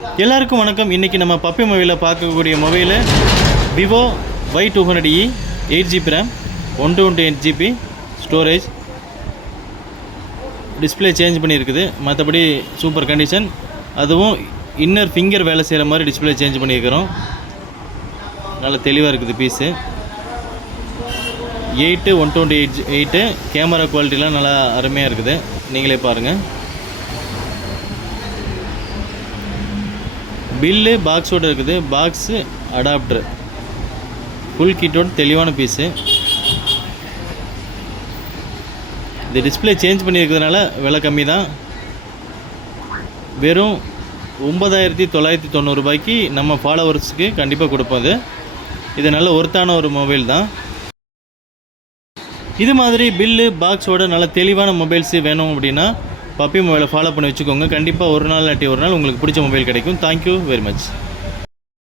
எல்லாருக்கும் வணக்கம். இன்றைக்கி நம்ம பப்பி மொபைலில் பார்க்கக்கூடிய mobile Vivo Y200e 8GB RAM 128GB storage. Display change பண்ணியிருக்குது, மற்றபடி சூப்பர் கண்டிஷன். அதுவும் இன்னர் ஃபிங்கர் வேலை செய்கிற மாதிரி டிஸ்பிளே சேஞ்ச் பண்ணியிருக்கிறோம். நல்லா தெளிவாக இருக்குது பீஸு. 8 128 கேமரா குவாலிட்டிலாம் நல்லா அருமையாக இருக்குது, நீங்களே பாருங்கள். பில்லு பாக்ஸோடு இருக்குது, பாக்ஸு அடாப்டர் ஃபுல் கிட்டோட தெளிவான பீஸு. இது டிஸ்பிளே சேஞ்ச் பண்ணியிருக்கிறதுனால விலை கம்மி தான். வெறும் 9990 ரூபாய்க்கு நம்ம ஃபாலோவர்ஸுக்கு கண்டிப்பாக கொடுப்போம். இது நல்ல ஒர்த்தான ஒரு மொபைல் தான். இது மாதிரி பில்லு பாக்ஸோட நல்ல தெளிவான மொபைல்ஸு வேணும் அப்படின்னா பப்பி மொபைலை ஃபாலோ பண்ணி வச்சுக்கோங்க. கண்டிப்பாக ஒரு நாள் இல்லாட்டி ஒரு நாள் உங்களுக்கு பிடிச்ச மொபைல் கிடைக்கும். Thank you very much.